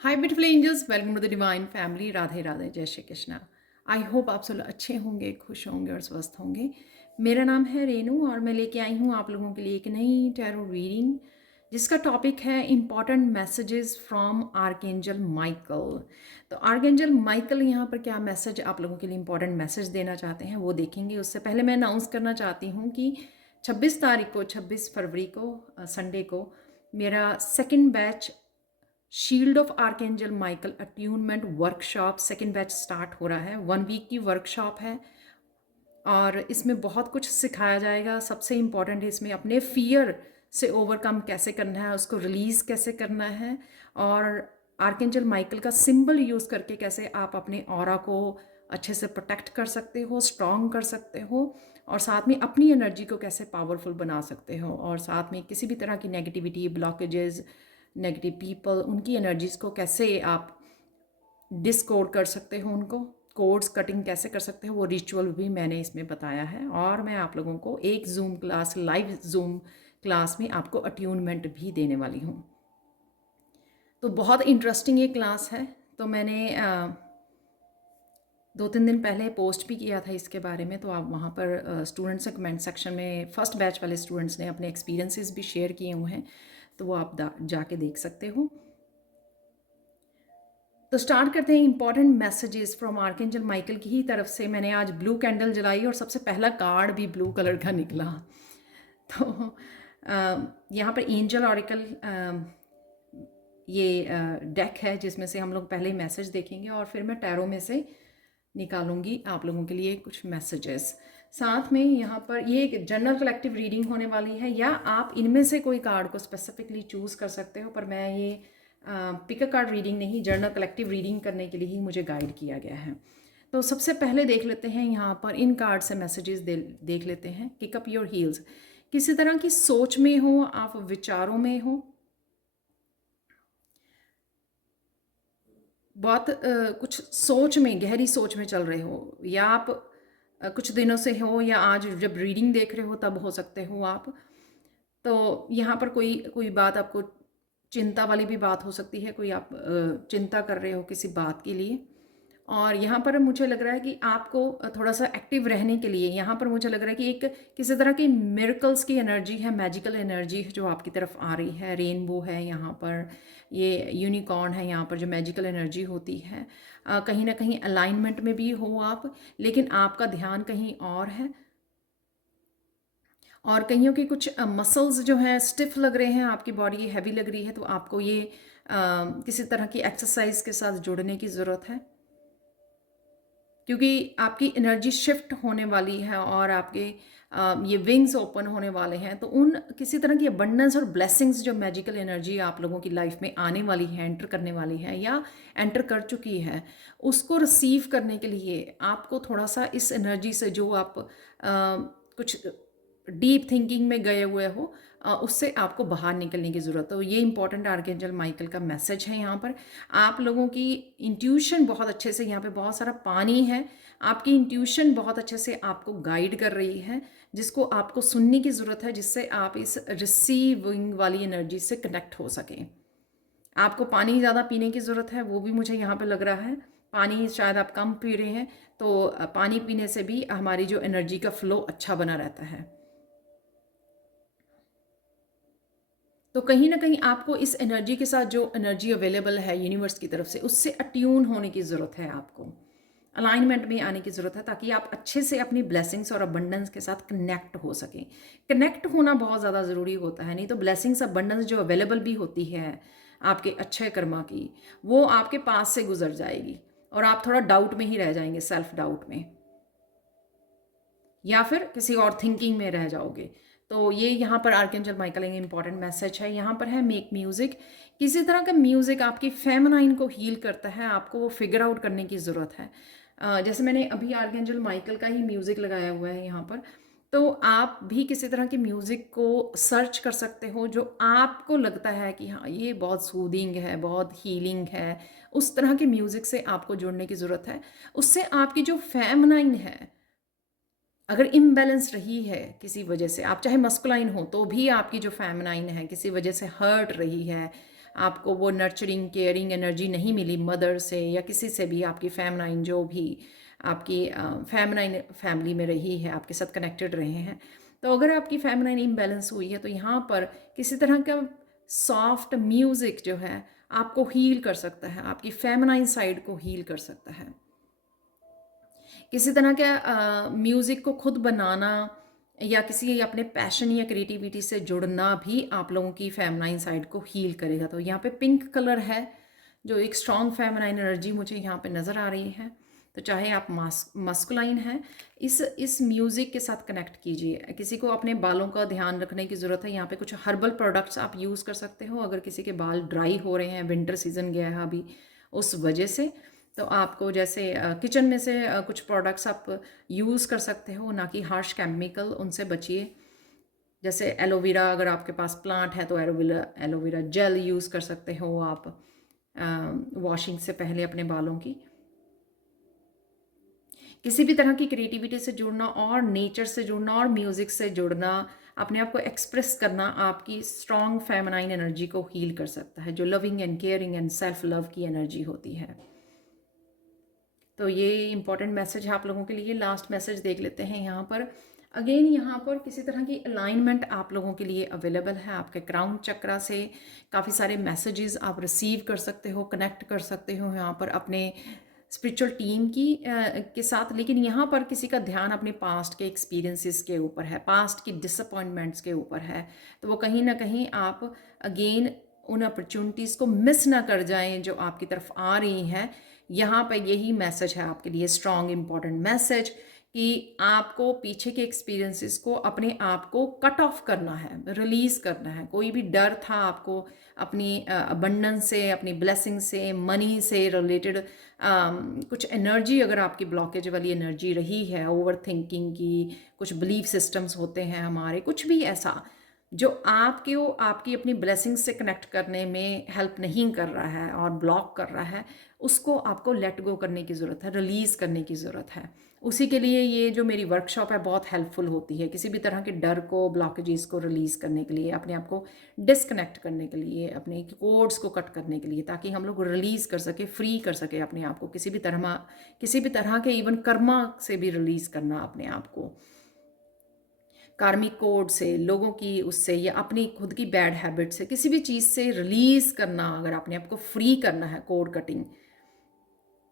Hi beautiful angels, welcome to the divine family. Radhe Radhe, जय Shri Krishna. I hope आप सब लोग अच्छे होंगे, खुश होंगे और स्वस्थ होंगे। मेरा नाम है रेनू और मैं लेके आई हूँ आप लोगों के लिए एक नई टैरो रीडिंग जिसका टॉपिक है important messages from archangel Michael. तो आर्कएंजल माइकल यहाँ पर क्या मैसेज आप लोगों के लिए इम्पॉर्टेंट मैसेज देना चाहते हैं वो देखेंगे। उससे पहले मैं अनाउंस करना चाहती हूँ कि 26 तारीख को, 26 फरवरी को, संडे को मेरा second batch shield of archangel Michael attunement workshop second batch start हो रहा है। 1 वीक की वर्कशॉप है और इसमें बहुत कुछ सिखाया जाएगा। सबसे इम्पॉर्टेंट है इसमें अपने फियर से ओवरकम कैसे करना है, उसको रिलीज़ कैसे करना है और आर्कएंजल माइकल का सिंबल यूज़ करके कैसे आप अपने ऑरा को अच्छे से प्रोटेक्ट कर सकते हो, स्ट्रॉन्ग कर सकते हो और साथ में अपनी एनर्जी को कैसे पावरफुल बना सकते हो और साथ में किसी भी तरह की नेगेटिविटी, ब्लॉकेजेस, नेगेटिव पीपल, उनकी एनर्जीज़ को कैसे आप डिसकोड कर सकते हो, उनको कोड्स कटिंग कैसे कर सकते हो, वो रिचुअल भी मैंने इसमें बताया है। और मैं आप लोगों को एक zoom class, live zoom class में आपको अट्यूनमेंट भी देने वाली हूँ। तो बहुत इंटरेस्टिंग ये क्लास है। तो मैंने 2-3 दिन पहले पोस्ट भी किया था इसके बारे में, तो आप वहाँ पर स्टूडेंट्स के कमेंट सेक्शन में फर्स्ट बैच वाले स्टूडेंट्स ने अपने एक्सपीरियंसेस भी शेयर किए हुए हैं, तो वो आप जाके देख सकते हो। तो स्टार्ट करते हैं important messages from archangel Michael की ही तरफ से। मैंने आज ब्लू कैंडल जलाई और सबसे पहला कार्ड भी ब्लू कलर का निकला। तो यहाँ पर एंजल ऑरिकल ये डेक है जिसमें से हम लोग पहले मैसेज देखेंगे और फिर मैं टैरो में से निकालूंगी आप लोगों के लिए कुछ मैसेजेस। साथ में यहाँ पर ये एक जनरल कलेक्टिव रीडिंग होने वाली है, या आप इनमें से कोई कार्ड को स्पेसिफिकली चूज़ कर सकते हो, पर मैं ये पिक अ कार्ड रीडिंग नहीं, जर्नल कलेक्टिव रीडिंग करने के लिए ही मुझे गाइड किया गया है। तो सबसे पहले देख लेते हैं यहाँ पर इन कार्ड से मैसेजेस देख लेते हैं। Kick up your heels. किसी तरह की सोच में हो, आप विचारों में हो, बहुत कुछ सोच में, गहरी सोच में चल रहे हो, या आप कुछ दिनों से हो, या आज जब रीडिंग देख रहे हो तब हो सकते हो आप। तो यहाँ पर कोई कोई बात आपको चिंता वाली भी बात हो सकती है, कोई आप चिंता कर रहे हो किसी बात के लिए। और यहाँ पर मुझे लग रहा है कि आपको थोड़ा सा एक्टिव रहने के लिए, यहाँ पर मुझे लग रहा है कि एक किसी तरह की मिरेकल्स की एनर्जी है, मैजिकल एनर्जी है जो आपकी तरफ आ रही है। रेनबो है यहाँ पर, ये यूनिकॉर्न है यहाँ पर, जो मैजिकल एनर्जी होती है। कहीं ना कहीं अलाइनमेंट में भी हो आप, लेकिन आपका ध्यान कहीं और है। और कईयों के कुछ मसल्स जो हैं स्टिफ लग रहे हैं, आपकी बॉडी हैवी लग रही है, तो आपको ये किसी तरह की एक्सरसाइज के साथ जुड़ने की ज़रूरत है, क्योंकि आपकी एनर्जी शिफ्ट होने वाली है और आपके ये विंग्स ओपन होने वाले हैं। तो उन किसी तरह की अबंडेंस और ब्लेसिंग्स, जो मैजिकल एनर्जी आप लोगों की लाइफ में आने वाली है, एंटर करने वाली है या एंटर कर चुकी है, उसको रिसीव करने के लिए आपको थोड़ा सा इस एनर्जी से, जो आप कुछ डीप थिंकिंग में गए हुए हो, उससे आपको बाहर निकलने की ज़रूरत है। तो ये इंपॉर्टेंट आर्कएंजल माइकल का मैसेज है। यहाँ पर आप लोगों की इंट्यूशन बहुत अच्छे से, यहाँ पे बहुत सारा पानी है, आपकी इंट्यूशन बहुत अच्छे से आपको गाइड कर रही है, जिसको आपको सुनने की ज़रूरत है, जिससे आप इस रिसीविंग वाली एनर्जी से कनेक्ट हो सकें। आपको पानी ज़्यादा पीने की ज़रूरत है, वो भी मुझे यहाँ पे लग रहा है। पानी शायद आप कम पी रहे हैं, तो पानी पीने से भी हमारी जो एनर्जी का फ्लो अच्छा बना रहता है। तो कहीं ना कहीं आपको इस एनर्जी के साथ, जो एनर्जी अवेलेबल है यूनिवर्स की तरफ से, उससे अट्यून होने की ज़रूरत है, आपको अलाइनमेंट में आने की ज़रूरत है, ताकि आप अच्छे से अपनी ब्लेसिंग्स और अबंडेंस के साथ कनेक्ट हो सकें। कनेक्ट होना बहुत ज़्यादा ज़रूरी होता है, नहीं तो ब्लेसिंग्स, अबंडेंस जो अवेलेबल भी होती है आपके अच्छे कर्मा की, वो आपके पास से गुजर जाएगी और आप थोड़ा डाउट में ही रह जाएंगे, सेल्फ डाउट में, या फिर किसी और थिंकिंग में रह जाओगे। तो ये यहाँ पर आर्कएंजल माइकल एक इंपॉर्टेंट मैसेज है। यहाँ पर है मेक म्यूज़िक। किसी तरह का म्यूज़िक आपकी फेमिनाइन को हील करता है, आपको वो फिगर आउट करने की ज़रूरत है। जैसे मैंने अभी आर्कएंजल माइकल का ही म्यूज़िक लगाया हुआ है यहाँ पर, तो आप भी किसी तरह के म्यूज़िक को सर्च कर सकते हो जो आपको लगता है कि हाँ ये बहुत सूदिंग है, बहुत हीलिंग है। उस तरह के म्यूज़िक से आपको जुड़ने की ज़रूरत है। उससे आपकी जो फेमिनाइन है, अगर इम्बैलेंस रही है किसी वजह से, आप चाहे मस्कुलाइन हो तो भी आपकी जो फेमिनाइन है किसी वजह से हर्ट रही है, आपको वो नर्चरिंग केयरिंग एनर्जी नहीं मिली मदर से या किसी से भी, आपकी फेमनाइन जो भी आपकी फेमनाइन फैमिली में रही है, आपके साथ कनेक्टेड रहे हैं, तो अगर आपकी फेमनाइन इम्बैलेंस हुई है तो यहाँ पर किसी तरह का सॉफ्ट म्यूज़िक जो है आपको हील कर सकता है, आपकी फेमनाइन साइड को हील कर सकता है। किसी तरह का म्यूज़िक को खुद बनाना या किसी अपने पैशन या क्रिएटिविटी से जुड़ना भी आप लोगों की फेमनाइन साइड को हील करेगा। तो यहाँ पे पिंक कलर है जो एक स्ट्रॉन्ग फेमनाइन एनर्जी मुझे यहाँ पे नज़र आ रही है। तो चाहे आप मस्कुलाइन हैं, इस म्यूज़िक के साथ कनेक्ट कीजिए। किसी को अपने बालों का ध्यान रखने की ज़रूरत है, यहाँ पे कुछ हर्बल प्रोडक्ट्स आप यूज़ कर सकते हो। अगर किसी के बाल ड्राई हो रहे हैं, विंटर सीजन गया है अभी उस वजह से, तो आपको जैसे किचन में से कुछ प्रोडक्ट्स आप यूज़ कर सकते हो, ना कि हार्श केमिकल, उनसे बचिए। जैसे एलोवेरा, अगर आपके पास प्लांट है तो एलोवेरा जेल यूज़ कर सकते हो आप वॉशिंग से पहले अपने बालों की। किसी भी तरह की क्रिएटिविटी से जुड़ना और नेचर से जुड़ना और म्यूज़िक से जुड़ना, अपने आप को एक्सप्रेस करना आपकी स्ट्रॉन्ग फेमिनाइन एनर्जी को हील कर सकता है, जो loving and caring and self love की एनर्जी होती है। तो ये इंपॉर्टेंट मैसेज है आप लोगों के लिए। लास्ट मैसेज देख लेते हैं यहाँ पर। अगेन यहाँ पर किसी तरह की अलाइनमेंट आप लोगों के लिए अवेलेबल है। आपके क्राउन चक्रा से काफ़ी सारे मैसेजेस आप रिसीव कर सकते हो, कनेक्ट कर सकते हो यहाँ पर अपने स्पिरिचुअल टीम के साथ। लेकिन यहाँ पर किसी का ध्यान अपने पास्ट के एक्सपीरियंसेस के ऊपर है, पास्ट की डिसअपॉइंटमेंट्स के ऊपर है। तो वो कहीं ना कहीं आप अगेन उन अपॉर्चुनिटीज़ को मिस ना कर जाएं जो आपकी तरफ आ रही हैं। यहाँ पर यही मैसेज है आपके लिए, स्ट्रॉन्ग इम्पॉर्टेंट मैसेज, कि आपको पीछे के एक्सपीरियंसेस को, अपने आप को कट ऑफ करना है, रिलीज़ करना है। कोई भी डर था आपको अपनी अबंडेंस से, अपनी ब्लेसिंग से, मनी से रिलेटेड कुछ एनर्जी, अगर आपकी ब्लॉकेज वाली एनर्जी रही है, ओवर थिंकिंग की, कुछ बिलीफ सिस्टम्स होते हैं हमारे, कुछ भी ऐसा जो आपकी अपनी ब्लेसिंग से कनेक्ट करने में हेल्प नहीं कर रहा है और ब्लॉक कर रहा है, उसको आपको लेट गो करने की ज़रूरत है, रिलीज़ करने की ज़रूरत है। उसी के लिए ये जो मेरी वर्कशॉप है बहुत हेल्पफुल होती है, किसी भी तरह के डर को, ब्लॉकेजेस को रिलीज़ करने के लिए, अपने आप को डिस्कनेक्ट करने के लिए, अपने कोड्स को कट करने के लिए, ताकि हम लोग रिलीज़ कर सके, फ्री कर सके अपने आप को किसी भी तरह के इवन कर्मा से भी रिलीज़ करना अपने आप को, कार्मिक कोड से, लोगों की उससे, या अपनी खुद की बैड हैबिट से, किसी भी चीज़ से रिलीज़ करना। अगर अपने आप को फ्री करना है, कोड कटिंग,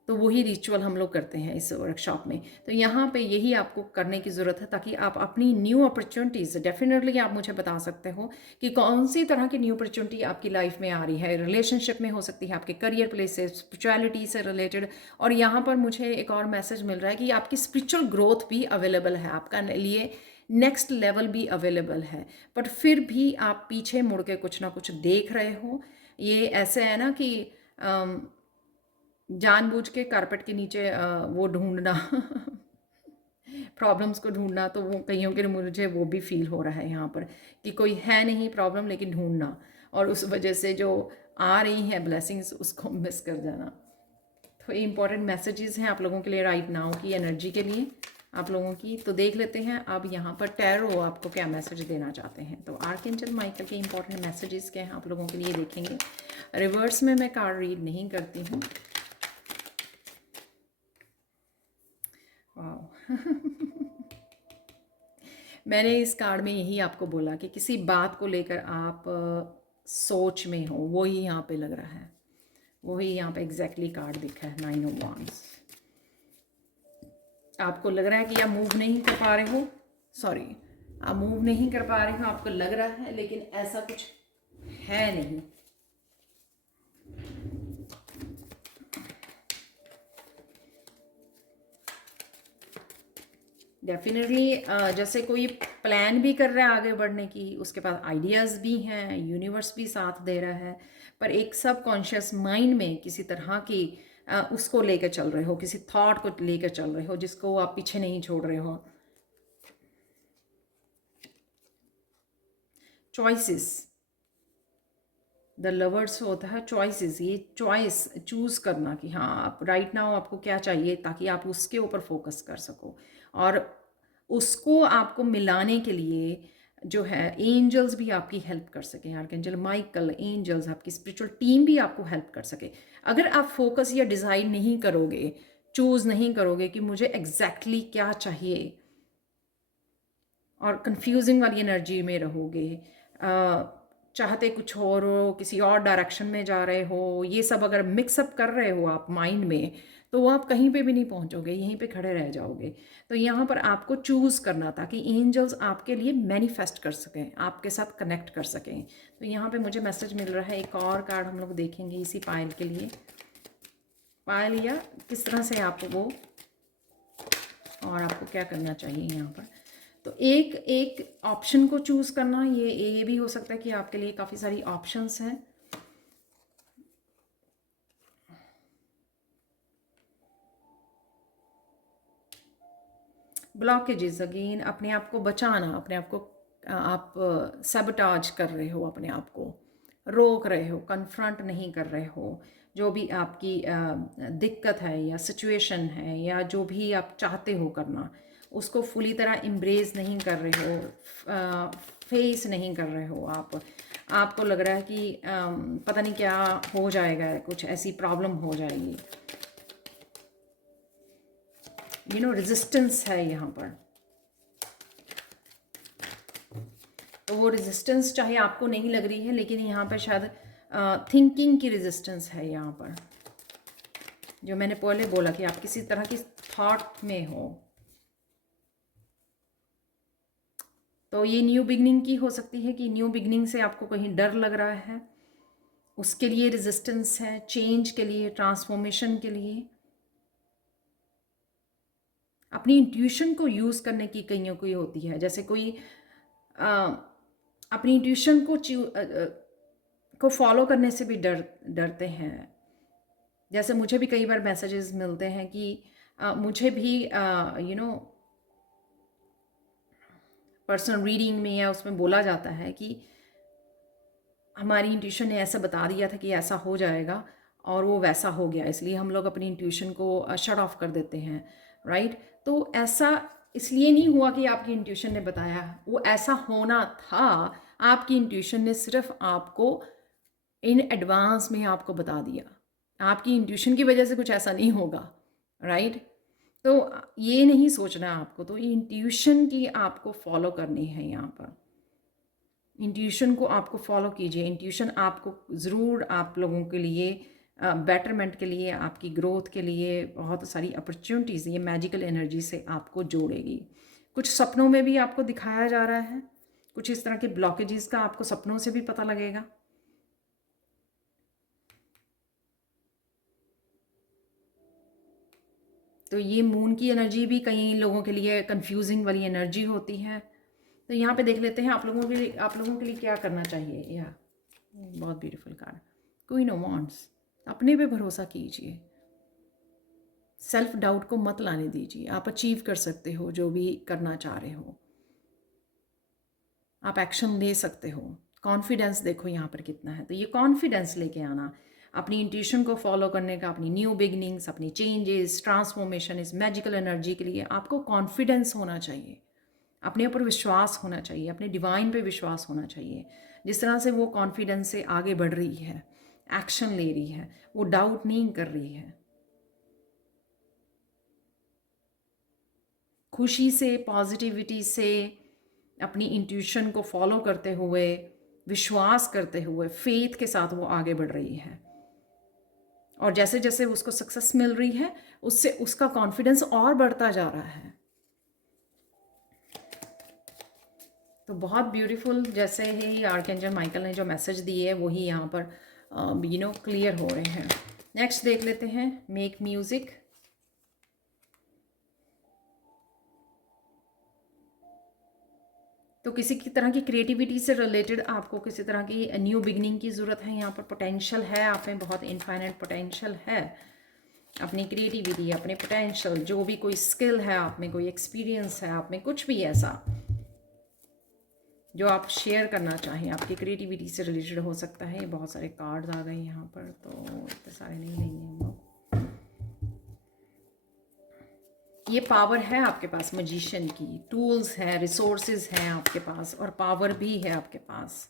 तो वही रिचुअल हम लोग करते हैं इस वर्कशॉप में। तो यहाँ पे यही आपको करने की ज़रूरत है, ताकि आप अपनी न्यू अपॉर्चुनिटीज़, डेफिनेटली आप मुझे बता सकते हो कि कौन सी तरह की न्यू अपॉर्चुनिटी आपकी लाइफ में आ रही है। रिलेशनशिप में हो सकती है, आपके करियर प्लेस से, स्पिरिचुअलिटी से रिलेटेड। और यहाँ पर मुझे एक और मैसेज मिल रहा है कि आपकी स्पिरिचुअल ग्रोथ भी अवेलेबल है, आपका लिए नेक्स्ट लेवल भी अवेलेबल है, बट फिर भी आप पीछे मुड़ के कुछ ना कुछ देख रहे हो। ये ऐसे है ना कि जानबूझ के कारपेट के नीचे वो ढूंढना प्रॉब्लम्स को ढूंढना, तो वो कईयों के लिए मुझे वो भी फील हो रहा है यहाँ पर कि कोई है नहीं प्रॉब्लम, लेकिन ढूंढना, और उस वजह से जो आ रही हैं ब्लेसिंग्स उसको मिस कर जाना। तो ये इंपॉर्टेंट मैसेजेस हैं आप लोगों के लिए राइट नाउ की एनर्जी के लिए आप लोगों की। तो देख लेते हैं अब यहाँ पर टैरो आपको क्या मैसेज देना चाहते हैं। तो आर्कएंजल माइकल के इंपॉर्टेंट मैसेजेस क्या हैं आप लोगों के लिए देखेंगे। रिवर्स में मैं कार्ड रीड नहीं करती हूँ। मैंने इस कार्ड में यही आपको बोला कि किसी बात को लेकर आप सोच में हो, वो ही यहाँ पे लग रहा है, वही यहाँ पे एग्जैक्टली कार्ड दिखा है, 9 ऑफ वांड्स। आपको लग रहा है कि आप मूव नहीं कर पा रहे हो, सॉरी, आप मूव नहीं कर पा रहे हो, आपको लग रहा है, लेकिन ऐसा कुछ है नहीं। डेफिनेटली जैसे कोई प्लान भी कर रहा है आगे बढ़ने की, उसके पास आइडियाज़ भी हैं, यूनिवर्स भी साथ दे रहा है, पर एक सब कॉन्शियस माइंड में किसी तरह की उसको लेकर चल रहे हो, किसी थॉट को लेकर चल रहे हो जिसको आप पीछे नहीं छोड़ रहे हो। चॉइसेस, द लवर्स होता है चॉइसेस, ये चॉइस चूज़ करना कि हाँ आप राइट नाउ आपको क्या चाहिए, ताकि आप उसके ऊपर फोकस कर सको। और उसको आपको मिलाने के लिए जो है एंजल्स भी आपकी हेल्प कर सकें, आर्कएंजल माइकल, एंजल्स, आपकी स्पिरिचुअल टीम भी आपको हेल्प कर सके। अगर आप फोकस या डिज़ाइन नहीं करोगे, चूज़ नहीं करोगे कि मुझे एग्जैक्टली क्या चाहिए, और कंफ्यूजिंग वाली एनर्जी में रहोगे, चाहते कुछ और हो, किसी और डायरेक्शन में जा रहे हो, ये सब अगर मिक्सअप कर रहे हो आप माइंड में, तो वो आप कहीं पे भी नहीं पहुंचोगे, यहीं पे खड़े रह जाओगे। तो यहाँ पर आपको चूज़ करना था कि एंजल्स आपके लिए मैनिफेस्ट कर सकें, आपके साथ कनेक्ट कर सकें। तो यहाँ पे मुझे मैसेज मिल रहा है, एक और कार्ड हम लोग देखेंगे इसी पायल के लिए। पायल या किस तरह से आप वो, और आपको क्या करना चाहिए यहाँ पर। तो एक एक ऑप्शन को चूज़ करना, ये भी हो सकता है कि आपके लिए काफ़ी सारी ऑप्शंस हैं। ब्लॉकेजेस, अगेन अपने आप को बचाना, अपने आप को आप सबटाज कर रहे हो, अपने आप को रोक रहे हो, कन्फ्रंट नहीं कर रहे हो। जो भी आपकी दिक्कत है या सिचुएशन है या जो भी आप चाहते हो करना, उसको फुली तरह एम्ब्रेस नहीं कर रहे हो, फेस नहीं कर रहे हो आप। आपको लग रहा है कि पता नहीं क्या हो जाएगा, कुछ ऐसी प्रॉब्लम हो जाएगी, रेजिस्टेंस है यहाँ पर। तो वो रेजिस्टेंस चाहे आपको नहीं लग रही है, लेकिन यहाँ पर शायद थिंकिंग की रेजिस्टेंस है यहाँ पर, जो मैंने पहले बोला कि आप किसी तरह की थॉट में हो। तो ये न्यू बिगनिंग की हो सकती है कि न्यू बिगनिंग से आपको कहीं डर लग रहा है, उसके लिए रेजिस्टेंस है, चेंज के लिए, ट्रांसफॉर्मेशन के लिए। अपनी इंट्यूशन को यूज़ करने की कईयों को होती है, जैसे कोई अपनी इंट्यूशन को फॉलो करने से भी डरते हैं। जैसे मुझे भी कई बार मैसेजेस मिलते हैं कि मुझे भी पर्सनल रीडिंग में या उसमें बोला जाता है कि हमारी इंट्यूशन ने ऐसा बता दिया था कि ऐसा हो जाएगा और वो वैसा हो गया, इसलिए हम लोग अपनी इंट्यूशन को शट ऑफ कर देते हैं, राइट। तो ऐसा इसलिए नहीं हुआ कि आपकी इंट्यूशन ने बताया, वो ऐसा होना था। आपकी इंट्यूशन ने सिर्फ आपको इन एडवांस में आपको बता दिया, आपकी इंट्यूशन की वजह से कुछ ऐसा नहीं होगा, राइट। तो ये नहीं सोचना आपको, तो इंट्यूशन की आपको फॉलो करनी है। यहाँ पर इंट्यूशन को आपको फॉलो कीजिए। इंट्यूशन आपको ज़रूर आप लोगों के लिए बेटरमेंट के लिए, आपकी ग्रोथ के लिए बहुत सारी अपॉर्चुनिटीज़ ये मैजिकल एनर्जी से आपको जोड़ेगी। कुछ सपनों में भी आपको दिखाया जा रहा है, कुछ इस तरह के ब्लॉकेजेस का आपको सपनों से भी पता लगेगा। तो ये मून की एनर्जी भी कई लोगों के लिए कंफ्यूजिंग वाली एनर्जी होती है। तो यहाँ पे देख लेते हैं आप लोगों के लिए क्या करना चाहिए। या बहुत beautiful card, queen of wands. अपने पे भरोसा कीजिए, सेल्फ डाउट को मत लाने दीजिए। आप अचीव कर सकते हो जो भी करना चाह रहे हो, आप एक्शन ले सकते हो। कॉन्फिडेंस देखो यहाँ पर कितना है, तो ये कॉन्फिडेंस लेके आना, अपनी इंट्यूशन को फॉलो करने का, अपनी न्यू बिगनिंग्स, अपनी चेंजेस, ट्रांसफॉर्मेशन, इस मैजिकल एनर्जी के लिए आपको कॉन्फिडेंस होना चाहिए, अपने ऊपर विश्वास होना चाहिए, अपने डिवाइन पे विश्वास होना चाहिए। जिस तरह से वो कॉन्फिडेंस से आगे बढ़ रही है, एक्शन ले रही है, वो डाउट नहीं कर रही है, खुशी से, पॉजिटिविटी से, अपनी इंट्यूशन को फॉलो करते हुए, विश्वास करते हुए, फेथ के साथ वो आगे बढ़ रही है। और जैसे जैसे उसको सक्सेस मिल रही है, उससे उसका कॉन्फिडेंस और बढ़ता जा रहा है। तो बहुत ब्यूटीफुल, जैसे ही आर्कएंजल माइकल ने जो मैसेज दिए है वही यहाँ पर क्लियर हो रहे हैं। नेक्स्ट देख लेते हैं, मेक म्यूजिक। तो किसी की तरह की क्रिएटिविटी से रिलेटेड आपको किसी तरह की न्यू बिगनिंग की ज़रूरत है। यहाँ पर पोटेंशियल है, आप में बहुत इनफाइनाइट पोटेंशियल है, अपनी क्रिएटिविटी, अपने पोटेंशियल, जो भी कोई स्किल है आप में, कोई एक्सपीरियंस है आप में, कुछ भी ऐसा जो आप शेयर करना चाहें, आपकी क्रिएटिविटी से रिलेटेड हो सकता है। बहुत सारे कार्ड्स आ गए यहाँ पर, तो इतने सारे नहीं लेंगे हम लोग। ये पावर है आपके पास मजिशियन की, टूल्स है, रिसोर्सेज हैं आपके पास, और पावर भी है आपके पास।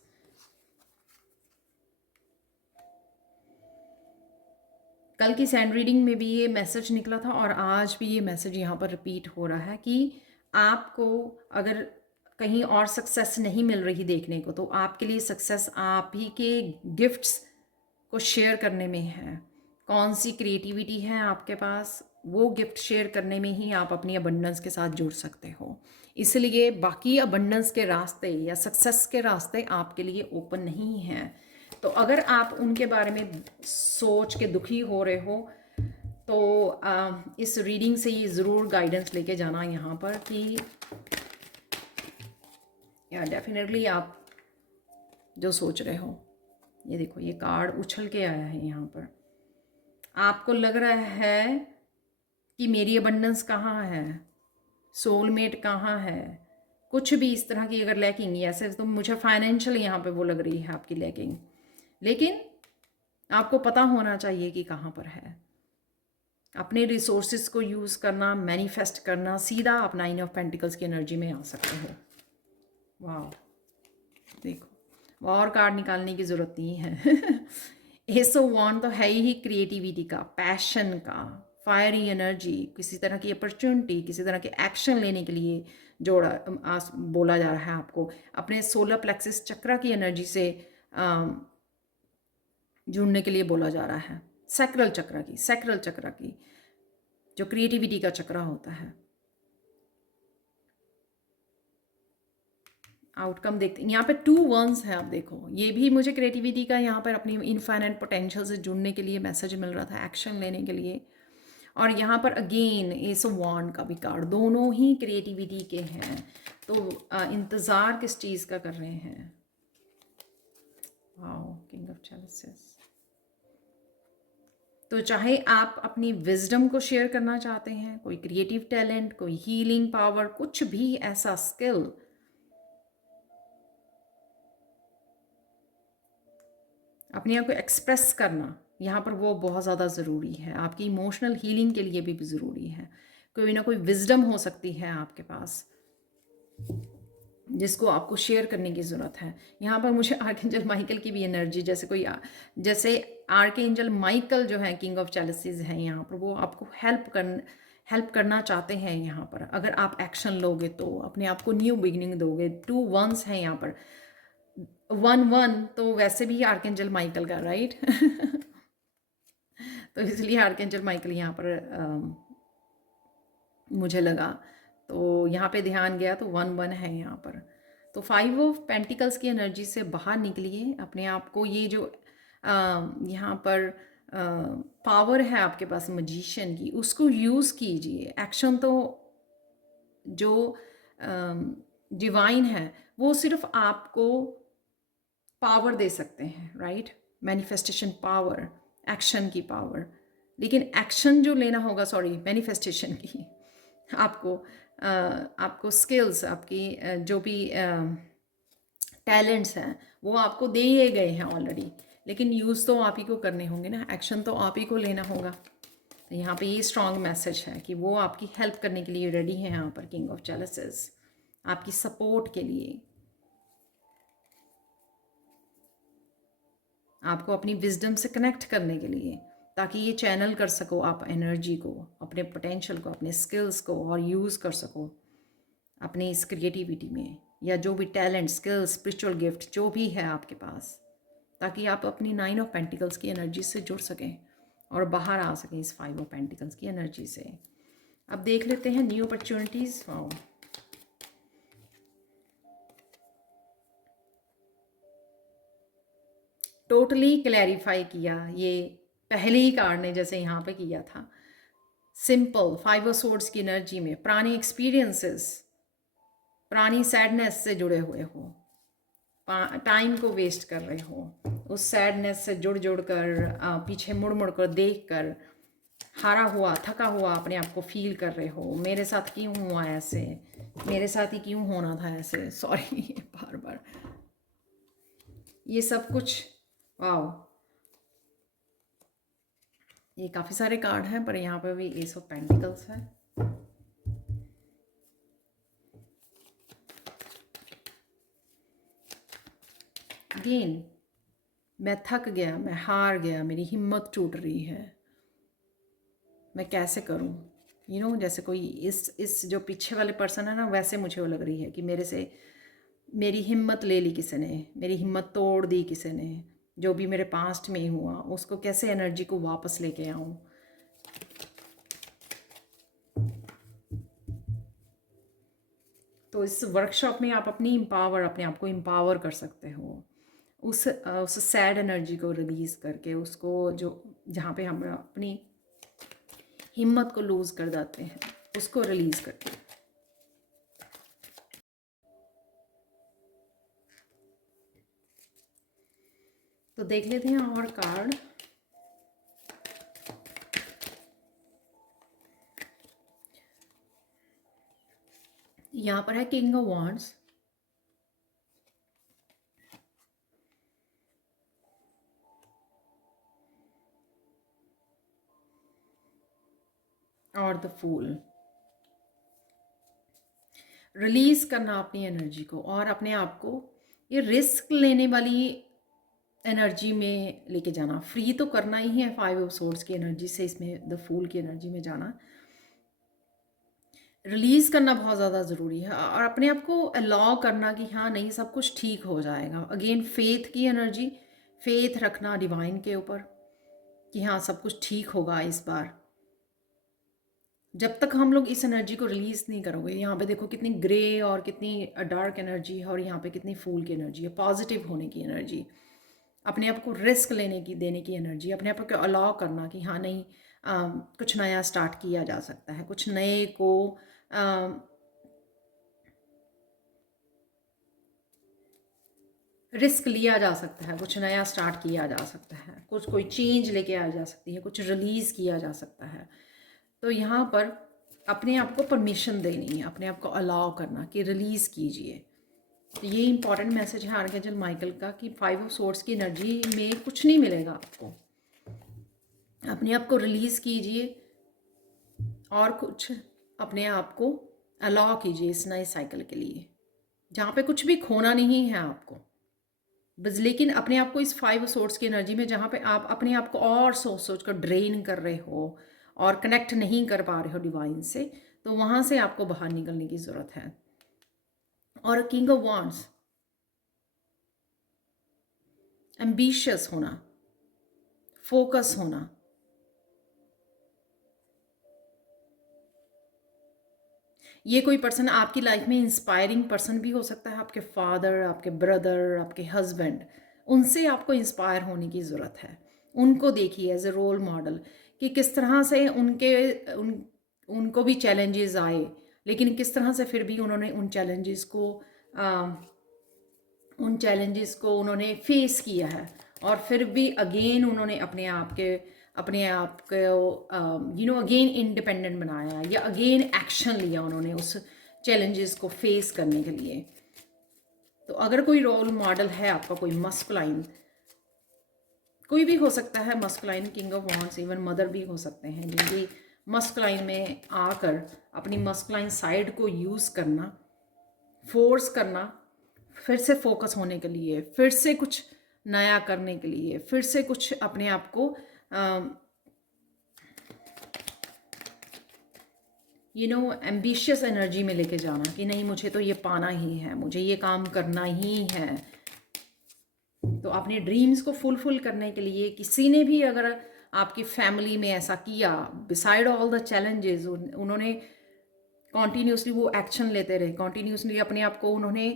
कल की सैंड रीडिंग में भी ये मैसेज निकला था और आज भी ये मैसेज यहाँ पर रिपीट हो रहा है कि आपको अगर कहीं और सक्सेस नहीं मिल रही देखने को, तो आपके लिए सक्सेस आप ही के गिफ्ट्स को शेयर करने में है। कौन सी क्रिएटिविटी है आपके पास, वो गिफ्ट शेयर करने में ही आप अपनी अबंडेंस के साथ जुड़ सकते हो। इसलिए बाकी अबंडेंस के रास्ते या सक्सेस के रास्ते आपके लिए ओपन नहीं हैं। तो अगर आप उनके बारे में सोच के दुखी हो रहे हो, तो इस रीडिंग से ये ज़रूर गाइडेंस लेके जाना यहाँ पर कि या डेफिनेटली आप जो सोच रहे हो, ये देखो ये कार्ड उछल के आया है यहाँ पर। आपको लग रहा है कि मेरी अबंडेंस कहाँ है, सोलमेट कहाँ है, कुछ भी इस तरह की अगर लैकिंग, ऐसे तो मुझे फाइनेंशियल यहाँ पे वो लग रही है आपकी लैकिंग, लेकिन आपको पता होना चाहिए कि कहाँ पर है। अपने रिसोर्सेज को यूज़ करना, मैनिफेस्ट करना, सीधा आप 9 ऑफ पेंटिकल्स की एनर्जी में आ सकते हो। वाह, देखो और कार्ड निकालने की ज़रूरत नहीं है। एस ऑफ वांड तो है ही क्रिएटिविटी का, पैशन का, फायरी एनर्जी, किसी तरह की अपॉर्चुनिटी, किसी तरह के एक्शन लेने के लिए बोला जा रहा है आपको। अपने सोलर प्लेक्सिस चक्रा की एनर्जी से जुड़ने के लिए बोला जा रहा है। सैक्रल चक्र की जो क्रिएटिविटी का चक्र होता है। आउटकम देखते हैं यहाँ पे 2 वंस है। आप देखो ये भी मुझे क्रिएटिविटी का यहाँ पर अपनी इनफाइनाइट पोटेंशियल से जुड़ने के लिए मैसेज मिल रहा था, एक्शन लेने के लिए। और यहाँ पर अगेन एस ऑफ वांड का भी कार्ड, दोनों ही क्रिएटिविटी के हैं। तो इंतज़ार किस चीज़ का कर रहे हैं। Wow, king of challenges. तो चाहे आप अपनी विजडम को शेयर करना चाहते हैं, कोई क्रिएटिव टैलेंट, कोई हीलिंग पावर, कुछ भी ऐसा स्किल, अपने आप को एक्सप्रेस करना यहाँ पर वो बहुत ज़्यादा ज़रूरी है। आपकी इमोशनल हीलिंग के लिए भी ज़रूरी है। कोई ना कोई विजडम हो सकती है आपके पास जिसको आपको शेयर करने की ज़रूरत है। यहाँ पर मुझे आर्कएंजल माइकल की भी एनर्जी, जैसे आर्कएंजल माइकल जो है किंग ऑफ चैलेंजेस हैं यहाँ पर, वो आपको हेल्प करना चाहते हैं यहाँ पर। अगर आप एक्शन लोगे तो अपने आप को न्यू बिगिनिंग दोगे। 2 वंस हैं यहाँ पर, 1 तो वैसे भी आर्कएंजल माइकल का, राइट। तो इसलिए आर्कएंजल माइकल यहाँ पर मुझे लगा, तो यहाँ पे ध्यान गया तो 1 है यहाँ पर। तो 5 ऑफ पेंटिकल्स की एनर्जी से बाहर निकलिए। अपने आप को ये जो यहाँ पर पावर है आपके पास मजिशियन की, उसको यूज़ कीजिए। एक्शन तो जो डिवाइन है वो सिर्फ आपको पावर दे सकते हैं, राइट। मैनिफेस्टेशन पावर, एक्शन की पावर, लेकिन एक्शन जो लेना होगा, मैनिफेस्टेशन की, आपको स्किल्स, आपकी जो भी टैलेंट्स हैं वो आपको दिए गए हैं ऑलरेडी, लेकिन यूज़ तो आप ही को करने होंगे ना, एक्शन तो आप ही को लेना होगा। तो यहाँ पे ये स्ट्रॉन्ग मैसेज है कि वो आपकी हेल्प करने के लिए रेडी है यहाँ पर किंग ऑफ चैलेंजेस, आपकी सपोर्ट के लिए, आपको अपनी विजडम से कनेक्ट करने के लिए, ताकि ये चैनल कर सको आप एनर्जी को, अपने पोटेंशियल को, अपने स्किल्स को, और यूज़ कर सको अपनी इस क्रिएटिविटी में, या जो भी टैलेंट, स्किल्स, स्पिरिचुअल गिफ्ट जो भी है आपके पास, ताकि आप अपनी 9 ऑफ पेंटिकल्स की एनर्जी से जुड़ सकें और बाहर आ सकें इस 5 ऑफ पेंटिकल्स की एनर्जी से। अब देख लेते हैं new opportunities. Wow, totally clarify किया ये पहले ही कार्ड ने जैसे यहाँ पे किया था। सिंपल 5 ऑफ सोर्ड्स की एनर्जी में पुरानी एक्सपीरियंसेस, पुरानी सैडनेस से जुड़े हुए हो, टाइम को वेस्ट कर रहे हो, उस सैडनेस से जुड़ जुड़ कर, पीछे मुड़ मुड़ कर देख कर, हारा हुआ, थका हुआ अपने आप को फील कर रहे हो। मेरे साथ क्यों हुआ ऐसे, मेरे साथ ही क्यों होना था ऐसे, सॉरी बार बार, ये सब कुछ। वाओ, ये काफ़ी सारे कार्ड हैं, पर यहाँ पे भी एस ऑफ पेंटिकल्स है। अगेन मैं थक गया, मैं हार गया, मेरी हिम्मत टूट रही है, मैं कैसे करूं? जैसे कोई इस जो पीछे वाले पर्सन है ना, वैसे मुझे वो लग रही है कि मेरे से मेरी हिम्मत ले ली किसी ने, मेरी हिम्मत तोड़ दी किसी ने। जो भी मेरे पास्ट में हुआ उसको कैसे एनर्जी को वापस लेके आऊं? तो इस वर्कशॉप में आप अपने आप को एम्पावर कर सकते हो, उस सैड एनर्जी को रिलीज करके, उसको जो जहाँ पे हम अपनी हिम्मत को लूज कर जाते हैं उसको रिलीज करके। तो देख लेते हैं और कार्ड। यहाँ पर है किंग ऑफ वॉन्ड्स, और द फूल। रिलीज करना अपनी एनर्जी को और अपने आप को ये रिस्क लेने वाली एनर्जी में लेके जाना। फ्री तो करना ही है 5 ऑफ सोर्ड्स की एनर्जी से, इसमें द फूल की एनर्जी में जाना। रिलीज़ करना बहुत ज़्यादा ज़रूरी है और अपने आप को अलाउ करना कि हाँ नहीं, सब कुछ ठीक हो जाएगा। अगेन फेथ की एनर्जी, फेथ रखना डिवाइन के ऊपर कि हाँ सब कुछ ठीक होगा इस बार। जब तक हम लोग इस एनर्जी को रिलीज़ नहीं करोगे, यहाँ पे देखो कितनी ग्रे और कितनी डार्क एनर्जी है, और यहाँ पे कितनी फूल की एनर्जी है, पॉजिटिव होने की एनर्जी, अपने आप को रिस्क लेने की, देने की एनर्जी, अपने आप को अलाउ करना कि हाँ नहीं, कुछ नया स्टार्ट किया जा सकता है, कुछ नए को रिस्क लिया जा सकता है, कुछ नया स्टार्ट किया जा सकता है, कुछ कोई चेंज लेके आ जा सकती है, कुछ रिलीज़ किया जा सकता है। तो यहाँ पर अपने आप को परमिशन देनी है, अपने आप को अलाउ करना कि रिलीज़ कीजिए। तो ये इंपॉर्टेंट मैसेज है आर्कएंजल माइकल का कि 5 ऑफ सोर्ड्स की एनर्जी में कुछ नहीं मिलेगा आपको। अपने आप को रिलीज़ कीजिए और कुछ अपने आप को अलाउ कीजिए इस नए साइकिल के लिए, जहाँ पे कुछ भी खोना नहीं है आपको बस। लेकिन अपने आप को इस 5 सोर्स की एनर्जी में, जहाँ पे आप अपने आप को और सोच सोच कर ड्रेन कर रहे हो और कनेक्ट नहीं कर पा रहे हो डिवाइन से, तो वहाँ से आपको बाहर निकलने की ज़रूरत है। और किंग ऑफ वॉन्ड्स, एम्बिशियस होना, फोकस होना, ये कोई पर्सन आपकी लाइफ में इंस्पायरिंग पर्सन भी हो सकता है, आपके फादर, आपके ब्रदर, आपके हस्बैंड। उनसे आपको इंस्पायर होने की ज़रूरत है। उनको देखिए एज ए रोल मॉडल कि किस तरह से उनको भी चैलेंजेस आए, लेकिन किस तरह से फिर भी उन्होंने उन चैलेंजेस को उन्होंने फेस किया है, और फिर भी अगेन उन्होंने अपने आप को अगेन इंडिपेंडेंट बनाया, या अगेन एक्शन लिया उन्होंने उस चैलेंजेस को फेस करने के लिए। तो अगर कोई रोल मॉडल है आपका, कोई मस्कुलाइन, कोई भी हो सकता है masculine, king of wands, even mother भी हो सकते हैं, जिनकी मस्कुलाइन में आकर अपनी मस्कुलाइन साइड को यूज़ करना, फोर्स करना, फिर से फोकस होने के लिए, फिर से कुछ नया करने के लिए, फिर से कुछ अपने आप को एम्बिशियस एनर्जी में लेके जाना कि नहीं, मुझे तो ये पाना ही है, मुझे ये काम करना ही है। तो अपने ड्रीम्स को फुलफिल करने के लिए किसी ने भी अगर आपकी फैमिली में ऐसा किया, बिसाइड ऑल द चैलेंजेस, उन्होंने कॉन्टीन्यूसली वो एक्शन लेते रहे, कॉन्टीन्यूसली अपने आप को उन्होंने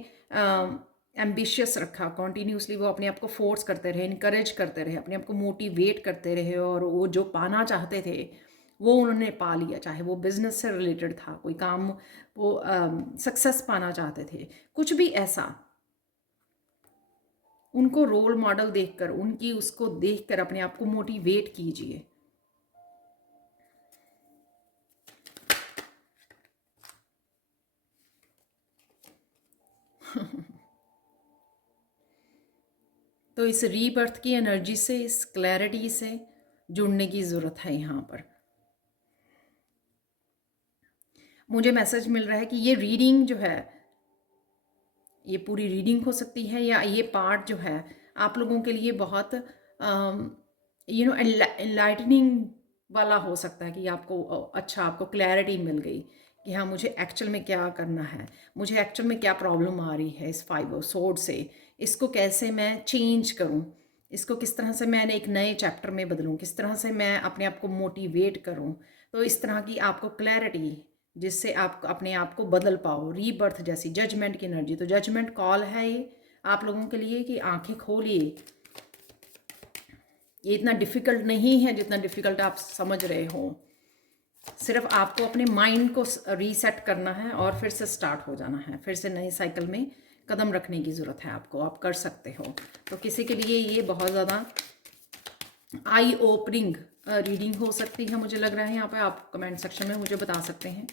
एम्बिशियस रखा, कॉन्टीन्यूसली वो अपने आप को फोर्स करते रहे, इनकरेज करते रहे, अपने आप को मोटिवेट करते रहे, और वो जो पाना चाहते थे वो उन्होंने पा लिया। चाहे वो बिजनेस से रिलेटेड था, कोई काम, वो सक्सेस पाना चाहते थे, कुछ भी ऐसा, उनको रोल मॉडल देखकर, उनकी उसको देखकर अपने आप को मोटिवेट कीजिए। तो इस रीबर्थ की एनर्जी से, इस क्लैरिटी से जुड़ने की ज़रूरत है। यहाँ पर मुझे मैसेज मिल रहा है कि ये रीडिंग जो है, ये पूरी रीडिंग हो सकती है, या ये पार्ट जो है आप लोगों के लिए बहुत एनलाइटनिंग वाला हो सकता है कि आपको अच्छा, आपको क्लैरिटी मिल गई कि हाँ मुझे एक्चुअल में क्या करना है, मुझे एक्चुअल में क्या प्रॉब्लम आ रही है इस 5 ऑफ सोर्ड से, इसको कैसे मैं चेंज करूँ, इसको किस तरह से मैंने एक नए चैप्टर में बदलूँ, किस तरह से मैं अपने आप को मोटिवेट करूँ। तो इस तरह की आपको क्लैरिटी, जिससे आप अपने आप को बदल पाओ, रीबर्थ जैसी जजमेंट की एनर्जी। तो जजमेंट कॉल है ये आप लोगों के लिए कि आंखें खोलिए। ये इतना डिफ़िकल्ट नहीं है जितना डिफ़िकल्ट आप समझ रहे हो। सिर्फ आपको अपने माइंड को रीसेट करना है और फिर से स्टार्ट हो जाना है, फिर से नए साइकिल में कदम रखने की ज़रूरत है आपको। आप कर सकते हो। तो किसी के लिए ये बहुत ज़्यादा आई ओपनिंग रीडिंग हो सकती है, मुझे लग रहा है। यहाँ पे आप कमेंट सेक्शन में मुझे बता सकते हैं।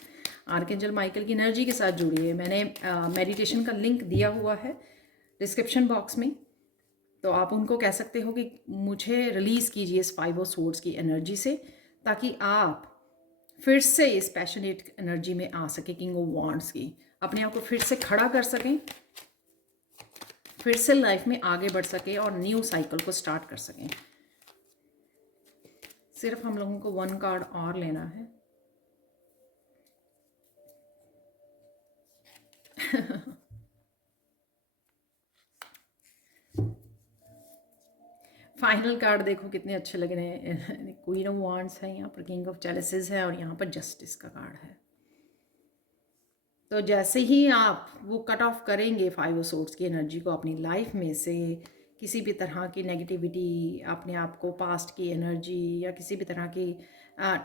आर्कएंजल माइकल की एनर्जी के साथ जुड़िए। मैंने मेडिटेशन का लिंक दिया हुआ है डिस्क्रिप्शन बॉक्स में, तो आप उनको कह सकते हो कि मुझे रिलीज़ कीजिए इस 5 ऑफ सोर्ड्स की एनर्जी से, ताकि आप फिर से इस पैशनेट एनर्जी में आ सके, किंग ऑफ वांड्स की, अपने आप को फिर से खड़ा कर सकें, फिर से लाइफ में आगे बढ़ सके और न्यू साइकिल को स्टार्ट कर सकें। सिर्फ हम लोगों को 1 कार्ड और लेना है। फाइनल कार्ड देखो कितने अच्छे लग रहे हैं। क्वीन ऑफ वांड्स है, यहाँ पर किंग ऑफ चैलिसेस है और यहाँ पर जस्टिस का कार्ड है। तो जैसे ही आप वो कट ऑफ करेंगे 5 ऑफ सोर्ड्स की एनर्जी को अपनी लाइफ में से, किसी भी तरह की नेगेटिविटी, अपने आप को पास्ट की एनर्जी या किसी भी तरह की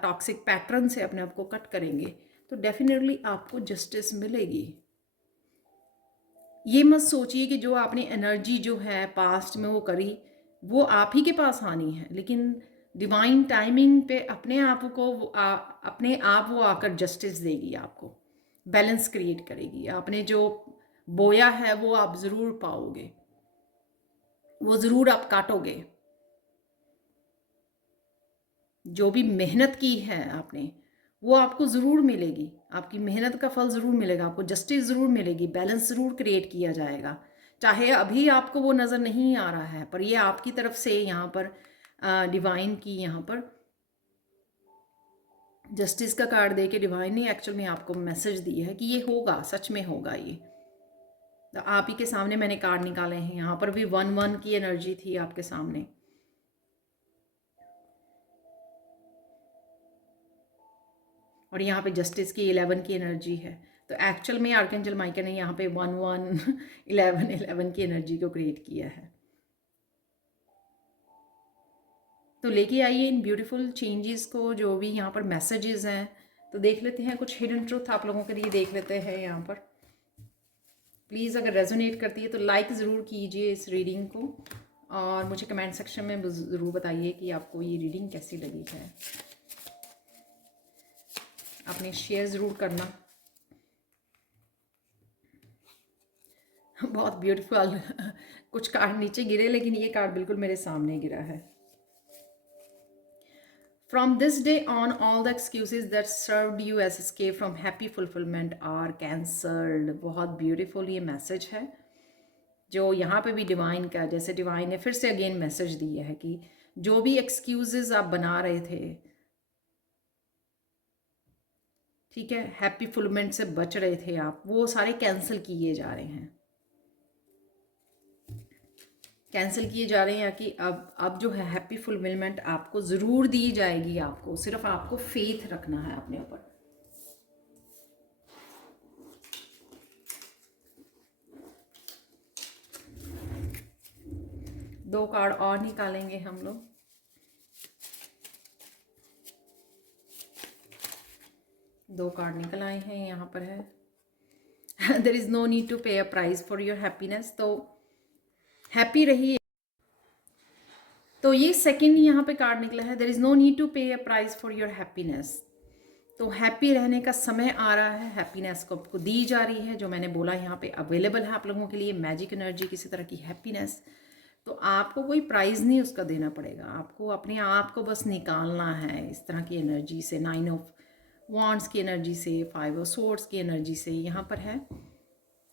टॉक्सिक पैटर्न से अपने आप को कट करेंगे, तो डेफिनेटली आपको जस्टिस मिलेगी। ये मत सोचिए कि जो आपने एनर्जी जो है पास्ट में वो करी, वो आप ही के पास आनी है, लेकिन डिवाइन टाइमिंग पे अपने आप को अपने आप वो आकर जस्टिस देगी, आपको बैलेंस क्रिएट करेगी। आपने जो बोया है वो आप ज़रूर पाओगे, वो ज़रूर आप काटोगे। जो भी मेहनत की है आपने, वो आपको ज़रूर मिलेगी। आपकी मेहनत का फल ज़रूर मिलेगा, आपको जस्टिस ज़रूर मिलेगी, बैलेंस ज़रूर क्रिएट किया जाएगा। चाहे अभी आपको वो नज़र नहीं आ रहा है, पर ये आपकी तरफ से यहाँ पर डिवाइन की यहाँ पर जस्टिस का कार्ड दे के डिवाइन ने एक्चुअल में आपको मैसेज दिया है कि ये होगा, सच में होगा ये। तो आप ही के सामने मैंने कार्ड निकाले हैं। यहाँ पर भी 1-1 की एनर्जी थी आपके सामने। और यहाँ पे जस्टिस की 11 की एनर्जी है। तो एक्चुअल में आर्कएंजल माइकल ने यहाँ पे 1-1 11 की एनर्जी को क्रिएट किया है। तो लेके आइए इन ब्यूटीफुल चेंजेस को, जो भी यहाँ पर मैसेजेस हैं। तो देख लेते हैं, कुछ हिडन ट्रूथ आप लोगों के लिए देख लेते हैं यहाँ पर। प्लीज़ अगर रेजोनेट करती है तो लाइक ज़रूर कीजिए इस रीडिंग को, और मुझे कमेंट सेक्शन में ज़रूर बताइए कि आपको ये रीडिंग कैसी लगी है। आपने शेयर ज़रूर करना। बहुत ब्यूटीफुल कुछ कार्ड नीचे गिरे, लेकिन ये कार्ड बिल्कुल मेरे सामने गिरा है। From this day on, all the excuses that served you as escape from happy fulfillment are cancelled। बहुत ब्यूटीफुल ये मैसेज है, जो यहाँ पे भी डिवाइन का, जैसे डिवाइन ने फिर से अगेन मैसेज दिया है कि जो भी एक्सक्यूजेस आप बना रहे थे, ठीक है, हैप्पी फुलफिलमेंट से बच रहे थे आप, वो सारे कैंसिल किए जा रहे हैं। कैंसिल किए जा रहे हैं कि अब जो है हैप्पी फुलफिलमेंट आपको ज़रूर दी जाएगी। आपको सिर्फ आपको फेथ रखना है अपने ऊपर। दो कार्ड और निकालेंगे हम लोग। दो कार्ड निकल आए हैं, यहाँ पर है there is no need to pay a price for your happiness. तो हैप्पी रहिए। तो ये सेकंड यहाँ पे कार्ड निकला है, there is no need to pay a price for your happiness. तो हैप्पी रहने का समय आ रहा है, हैप्पीनेस को आपको दी जा रही है। जो मैंने बोला यहाँ पे अवेलेबल है आप लोगों के लिए, मैजिक एनर्जी, किसी तरह की हैप्पीनेस। तो आपको कोई प्राइज़ नहीं उसका देना पड़ेगा, आपको अपने आप को बस निकालना है इस तरह की एनर्जी से, 9 ऑफ वांड्स की एनर्जी से, 5 ऑफ सोर्ड्स की एनर्जी से। यहाँ पर है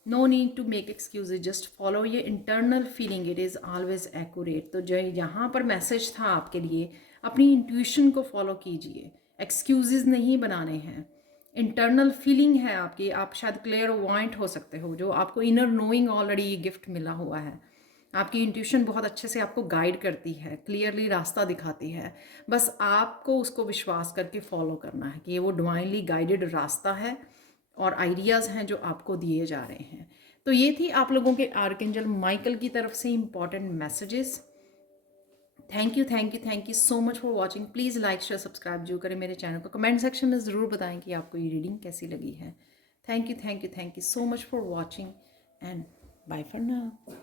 no need to make excuses, just follow ये internal feeling, it is always accurate. तो जो यहाँ पर मैसेज था आपके लिए, अपनी इंट्यूशन को फॉलो कीजिए, एक्सक्यूजेज नहीं बनाने हैं। इंटरनल फीलिंग है आपकी, आप शायद क्लियर वॉइंट हो सकते हो, जो आपको इनर नोइंग ऑलरेडी ये गिफ्ट मिला हुआ है। आपकी इंट्यूशन बहुत अच्छे से आपको गाइड करती है, क्लियरली रास्ता दिखाती है। बस आपको उसको विश्वास करके फॉलो करना है कि ये वो डिवाइनली गाइडेड रास्ता है और आइडियाज़ हैं जो आपको दिए जा रहे हैं। तो ये थी आप लोगों के आर्कएंजल माइकल की तरफ से important messages. Thank you so much for watching. Please like share subscribe जो करें मेरे चैनल को। कमेंट सेक्शन में ज़रूर बताएं कि आपको ये रीडिंग कैसी लगी है। Thank you so much for watching and bye for now.